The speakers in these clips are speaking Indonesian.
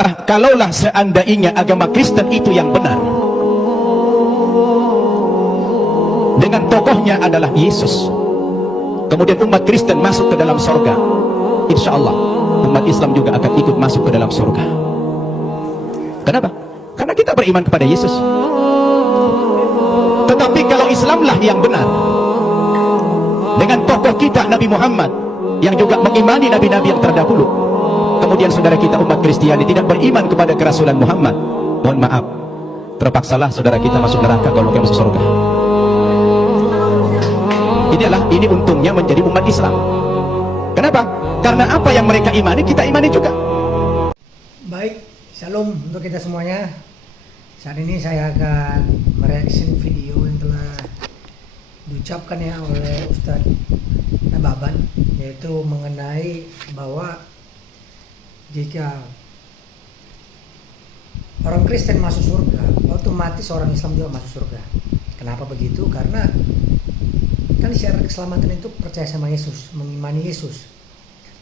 Kalaulah seandainya agama Kristen itu yang benar, dengan tokohnya adalah Yesus, kemudian umat Kristen masuk ke dalam surga, insya Allah umat Islam juga akan ikut masuk ke dalam surga. Kenapa? Karena kita beriman kepada Yesus. Tetapi kalau Islamlah yang benar, dengan tokoh kita Nabi Muhammad yang juga mengimani nabi-nabi yang terdahulu, kemudian saudara kita umat Kristiani tidak beriman kepada kerasulan Muhammad, mohon maaf, terpaksalah saudara kita masuk neraka kalau bukan masuk surga. Ini untungnya menjadi umat Islam. Kenapa? Karena apa yang mereka imani, kita imani juga. Baik, shalom untuk kita semuanya. Saat ini saya akan mereaction video yang telah diucapkan ya oleh Ustadz Nababan, yaitu mengenai bahwa jika orang Kristen masuk surga, otomatis orang Islam juga masuk surga. Kenapa begitu? Karena kan syarat keselamatan itu percaya sama Yesus, mengimani Yesus.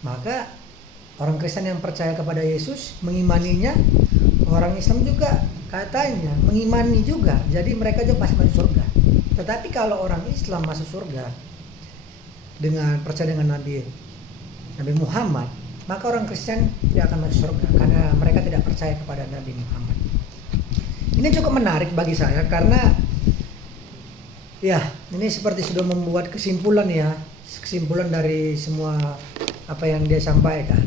Maka orang Kristen yang percaya kepada Yesus, mengimaninya, orang Islam juga katanya mengimani juga. Jadi mereka juga pasti masuk surga. Tetapi kalau orang Islam masuk surga dengan percaya dengan Nabi Muhammad, maka orang Kristen tidak akan masuk surga karena mereka tidak percaya kepada Nabi Muhammad. Ini cukup menarik bagi saya karena ya, ini seperti sudah membuat kesimpulan dari semua apa yang dia sampaikan.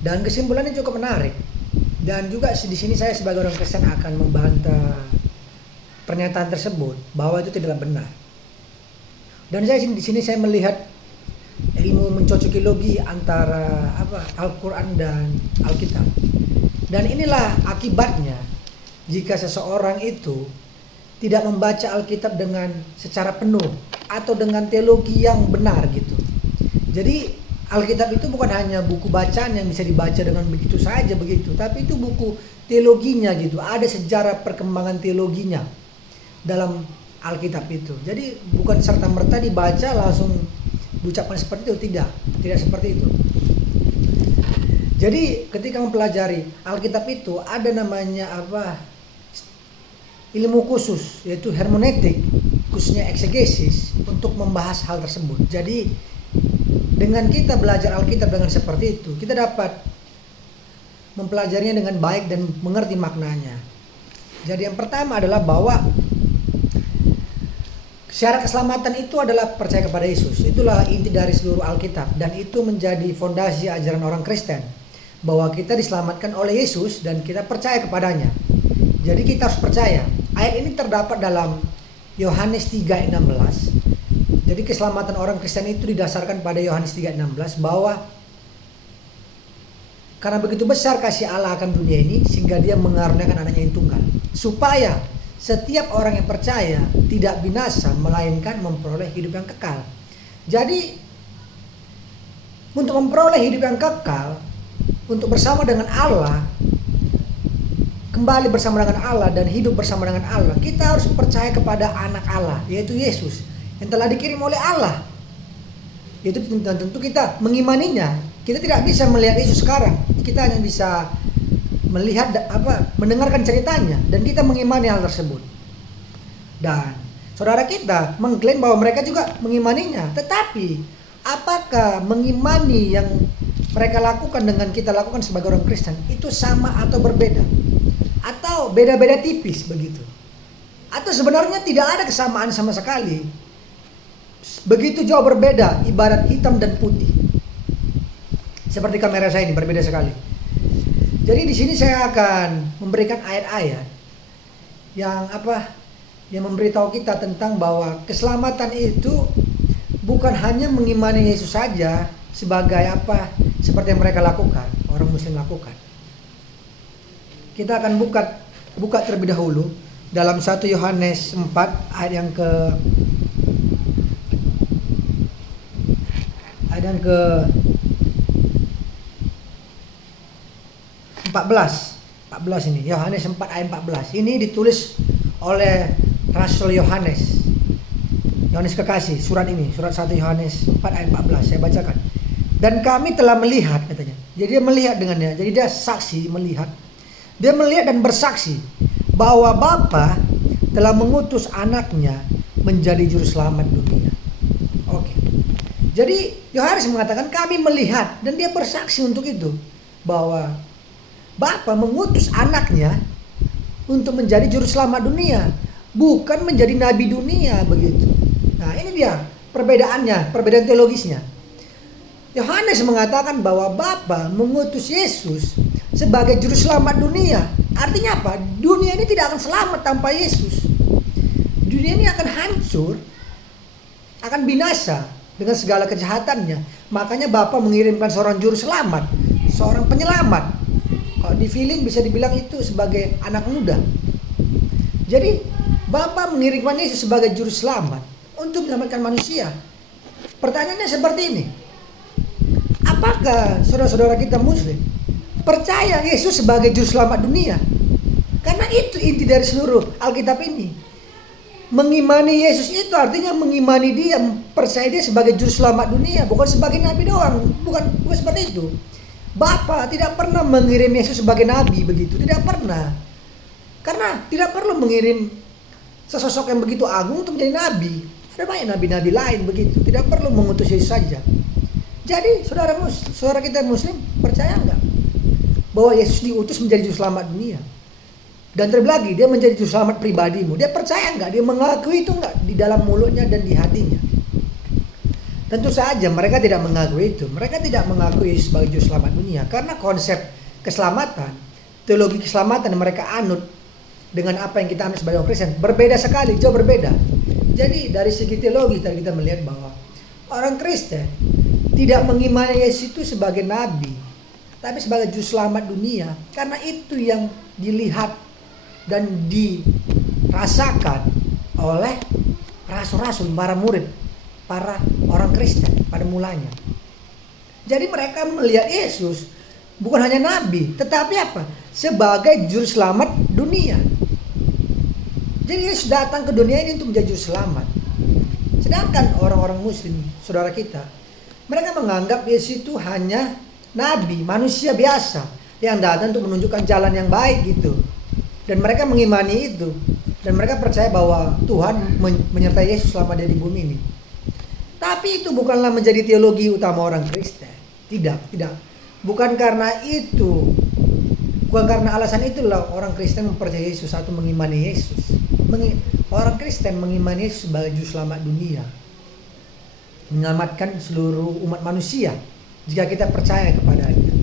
Dan kesimpulannya cukup menarik. Dan juga di sini saya sebagai orang Kristen akan membantah pernyataan tersebut bahwa itu tidaklah benar. Dan di sini saya melihat ilmu mencocokilogi antara Al-Quran dan Alkitab. Dan inilah akibatnya jika seseorang itu tidak membaca Alkitab dengan secara penuh atau dengan teologi yang benar gitu. Jadi Alkitab itu bukan hanya buku bacaan yang bisa dibaca dengan begitu saja begitu, tapi itu buku teologinya gitu. Ada sejarah perkembangan teologinya dalam Alkitab itu. Jadi bukan serta-merta dibaca langsung diucapkan seperti itu, tidak seperti itu. Jadi ketika mempelajari Alkitab itu ada namanya ilmu khusus, yaitu hermeneutik, khususnya eksegesis, untuk membahas hal tersebut. Jadi dengan kita belajar Alkitab dengan seperti itu, kita dapat mempelajarinya dengan baik dan mengerti maknanya. Jadi yang pertama adalah bahwa syarat keselamatan itu adalah percaya kepada Yesus. Itulah inti dari seluruh Alkitab, dan itu menjadi fondasi ajaran orang Kristen, bahwa kita diselamatkan oleh Yesus dan kita percaya kepadanya. Jadi kita harus percaya. Ayat ini terdapat dalam Yohanes 3:16. Jadi keselamatan orang Kristen itu didasarkan pada Yohanes 3:16, bahwa karena begitu besar kasih Allah akan dunia ini sehingga dia mengaruniakan anaknya yang tunggal, supaya setiap orang yang percaya tidak binasa melainkan memperoleh hidup yang kekal. Jadi untuk memperoleh hidup yang kekal, untuk bersama dengan Allah, kembali bersama dengan Allah dan hidup bersama dengan Allah, kita harus percaya kepada anak Allah, yaitu Yesus, yang telah dikirim oleh Allah. Itu tentu kita mengimaninya. Kita tidak bisa melihat Yesus sekarang. Kita hanya bisa melihat mendengarkan ceritanya, dan kita mengimani hal tersebut. Dan saudara kita mengklaim bahwa mereka juga mengimaninya. Tetapi apakah mengimani yang mereka lakukan dengan kita lakukan sebagai orang Kristen itu sama atau berbeda? Atau beda-beda tipis begitu? Atau sebenarnya tidak ada kesamaan sama sekali? Begitu jauh berbeda, ibarat hitam dan putih. Seperti kamera saya ini berbeda sekali. Jadi di sini saya akan memberikan ayat-ayat yang yang memberitahu kita tentang bahwa keselamatan itu bukan hanya mengimani Yesus saja sebagai seperti yang mereka lakukan, orang Muslim lakukan. Kita akan buka terlebih dahulu dalam 1 Yohanes 4 ayat yang ke 14 ini, Yohanes 4 ayat 14. Ini ditulis oleh Rasul Yohanes kekasih. Surat 1 Yohanes 4 ayat 14 saya bacakan. Dan kami telah melihat, katanya, Jadi dia melihat dengannya. Jadi dia saksi melihat. Dia melihat dan bersaksi bahwa Bapa telah mengutus anaknya menjadi juru selamat dunia. Oke. Jadi Yohanes mengatakan kami melihat dan dia bersaksi untuk itu bahwa Bapa mengutus anaknya untuk menjadi juru selamat dunia, bukan menjadi nabi dunia begitu. Nah, ini dia perbedaannya, perbedaan teologisnya. Yohanes mengatakan bahwa Bapa mengutus Yesus sebagai juru selamat dunia. Artinya apa? Dunia ini tidak akan selamat tanpa Yesus. Dunia ini akan hancur, akan binasa dengan segala kejahatannya. Makanya Bapa mengirimkan seorang juru selamat, seorang penyelamat. Kalau di film bisa dibilang itu sebagai anak muda. Jadi Bapa mengirimkan Yesus sebagai juru selamat untuk menyelamatkan manusia. Pertanyaannya seperti ini. Apakah saudara-saudara kita muslim percaya Yesus sebagai juru selamat dunia? Karena itu inti dari seluruh Alkitab ini. Mengimani Yesus itu artinya mengimani dia, percaya dia sebagai juru selamat dunia, bukan sebagai nabi doang, bukan seperti itu. Bapa tidak pernah mengirim Yesus sebagai nabi begitu, tidak pernah. Karena tidak perlu mengirim sesosok yang begitu agung untuk menjadi nabi. Ada banyak nabi-nabi lain begitu, tidak perlu mengutus Yesus saja. Jadi saudara kita muslim percaya enggak bahwa Yesus diutus menjadi juru selamat dunia? Dan terlebih lagi dia menjadi juru selamat pribadimu. Dia percaya enggak? Dia mengakui itu enggak di dalam mulutnya dan di hatinya? Tentu saja mereka tidak mengakui itu. Mereka tidak mengakui Yesus sebagai juru selamat dunia karena konsep keselamatan, teologi keselamatan yang mereka anut dengan apa yang kita anut sebagai orang Kristen berbeda sekali, jauh berbeda. Jadi dari segi teologi tadi kita melihat bahwa orang Kristen tidak mengimani Yesus itu sebagai nabi, tapi sebagai juru selamat dunia, karena itu yang dilihat dan dirasakan oleh rasul-rasul, para murid, para orang Kristen pada mulanya. Jadi mereka melihat Yesus bukan hanya nabi, tetapi apa? Sebagai juru selamat dunia. Jadi Yesus datang ke dunia ini untuk menjadi juru selamat. Sedangkan orang-orang muslim, saudara kita, mereka menganggap Yesus itu hanya nabi, manusia biasa yang datang untuk menunjukkan jalan yang baik gitu. Dan mereka mengimani itu. Dan mereka percaya bahwa Tuhan menyertai Yesus selama dia di bumi ini. Tapi itu bukanlah menjadi teologi utama orang Kristen. Tidak. Bukan karena itu. Bukan karena alasan itulah orang Kristen mempercayai Yesus atau mengimani Yesus. Orang Kristen mengimani Yesus sebagai juru selamat dunia, menyelamatkan seluruh umat manusia jika kita percaya kepadanya.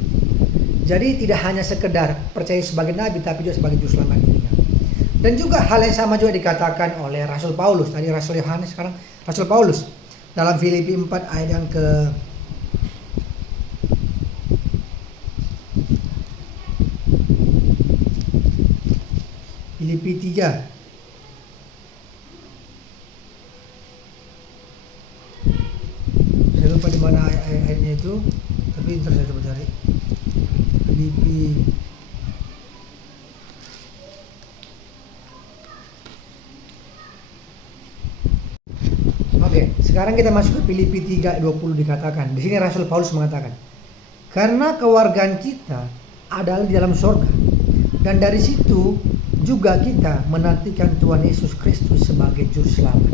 Jadi tidak hanya sekedar percaya sebagai nabi, tapi juga sebagai juru selamat dunia. Dan juga hal yang sama juga dikatakan oleh Rasul Paulus. Tadi Rasul Yohanes, sekarang Rasul Paulus dalam Filipi 4 ayat yang ke Filipi 3 lupa di mana ayatnya itu, tapi ntar saya coba cari. Filipi Oke, sekarang kita masuk ke Filipi 3:20 dikatakan. Di sini Rasul Paulus mengatakan, karena kewargaan kita adalah di dalam surga, dan dari situ juga kita menantikan Tuhan Yesus Kristus sebagai juru selamat.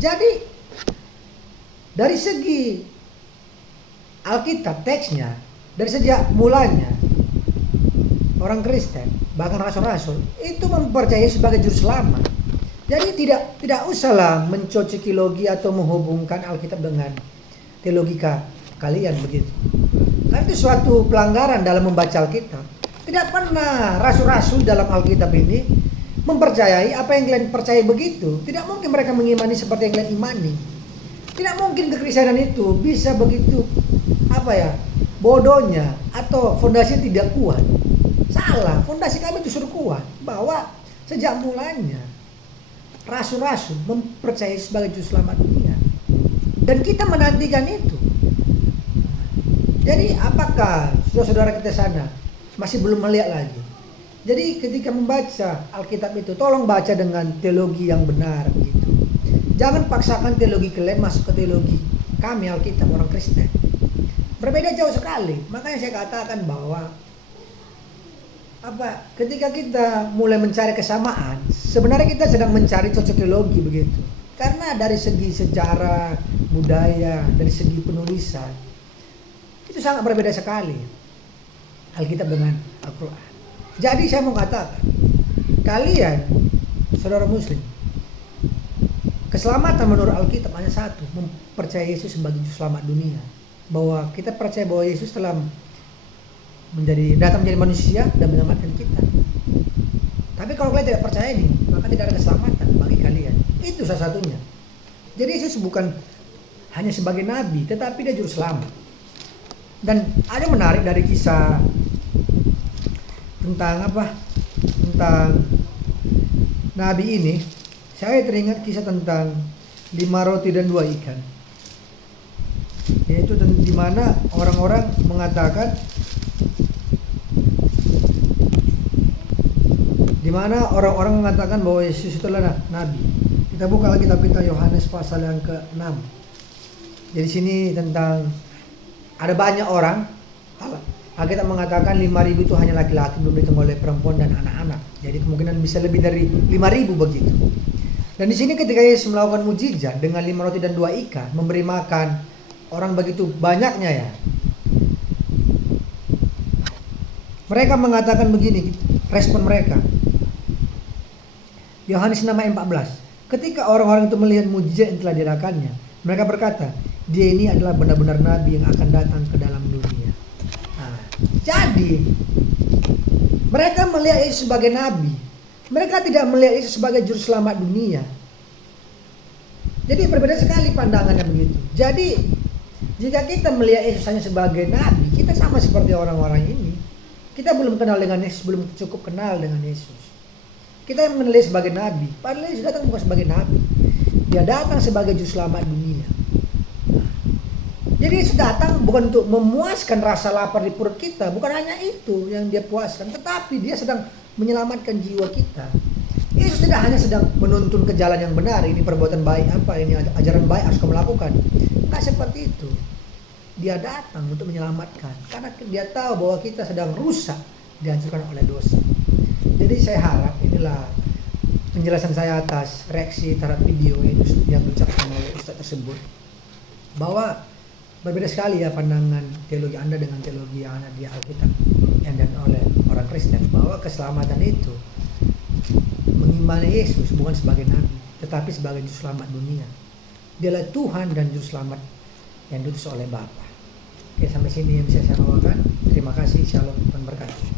Jadi dari segi Alkitab teksnya, dari sejak mulanya orang Kristen, bahkan rasul-rasul itu mempercayai sebagai juru selamat. Jadi tidak usahlah mencocokilogi atau menghubungkan Alkitab dengan teologika kalian begitu. Karena itu suatu pelanggaran dalam membaca Alkitab. Tidak pernah rasul-rasul dalam Alkitab ini mempercayai apa yang kalian percaya begitu. Tidak mungkin mereka mengimani seperti yang kalian imani. Tidak mungkin kekristenan itu bisa begitu bodohnya atau fondasi tidak kuat. Salah, fondasi kami justru kuat bahwa sejak mulanya rasul-rasul mempercayai sebagai juru selamat dunia. Dan kita menantikan itu. Jadi apakah saudara-saudara kita sana masih belum melihat lagi? Jadi ketika membaca Alkitab itu tolong baca dengan teologi yang benar begitu. Jangan paksakan teologi kalian masuk ke teologi kami Alkitab orang Kristen. Berbeda jauh sekali. Makanya saya katakan bahwa ketika kita mulai mencari kesamaan, sebenarnya kita sedang mencari cocokologi begitu. Karena dari segi sejarah, budaya, dari segi penulisan, itu sangat berbeda sekali Alkitab dengan Al-Quran. Jadi saya mau katakan, kalian, saudara muslim, keselamatan menurut Alkitab hanya satu, mempercayai Yesus sebagai juru selamat dunia. Bahwa kita percaya bahwa Yesus telah datang menjadi manusia dan menyelamatkan kita. Tapi kalau kalian tidak percaya ini, maka tidak ada keselamatan bagi kalian. Itu salah satunya. Jadi Yesus bukan hanya sebagai nabi, tetapi dia juru selamat. Dan ada menarik dari kisah tentang nabi ini. Saya teringat kisah tentang 5 roti dan 2 ikan. Yaitu di mana orang-orang mengatakan, bahwa Yesus itu adalah nabi. Kita buka lagi kitab kita Yohanes pasal yang ke-6. Jadi sini tentang ada banyak orang. Alkitab mengatakan 5.000 itu hanya laki-laki, belum dihitung oleh perempuan dan anak-anak. Jadi kemungkinan bisa lebih dari 5.000 begitu. Dan di sini ketika Yesus melakukan mujizat dengan 5 roti dan 2 ikan, memberi makan orang begitu banyaknya ya. Mereka mengatakan begini, respon mereka. Yohanes 6 ayat 14. Ketika orang-orang itu melihat mujizat yang telah diadakannya, mereka berkata, dia ini adalah benar-benar nabi yang akan datang ke dalam dunia. Nah, jadi mereka melihat Yesus sebagai nabi. Mereka tidak melihat Yesus sebagai juru selamat dunia. Jadi berbeda sekali pandangannya begitu. Jadi jika kita melihat Yesus hanya sebagai nabi, kita sama seperti orang-orang ini. Kita belum kenal dengan Yesus, belum cukup kenal dengan Yesus. Kita yang menilai sebagai nabi, padahal Yesus datang bukan sebagai nabi. Dia datang sebagai juru selamat dunia. Jadi Yesus datang bukan untuk memuaskan rasa lapar di perut kita, bukan hanya itu yang dia puaskan, tetapi dia sedang menyelamatkan jiwa kita. Yesus tidak hanya sedang menuntun ke jalan yang benar, ini perbuatan baik ini ajaran baik harus kamu lakukan. Enggak seperti itu. Dia datang untuk menyelamatkan, karena dia tahu bahwa kita sedang rusak, dihancurkan oleh dosa. Jadi saya harap inilah penjelasan saya atas reaksi terhadap video yang diucapkan oleh Ustaz tersebut, bahwa berbeda sekali ya pandangan teologi Anda dengan teologi yang ada di Alkitab yang dan oleh orang Kristen, bahwa keselamatan itu mengimani Yesus bukan sebagai nabi, tetapi sebagai juru selamat dunia. Dialah Tuhan dan juru selamat yang diutus oleh Bapa. Oke, sampai sini yang bisa saya bawakan. Terima kasih. Shalom, Tuhan berkati.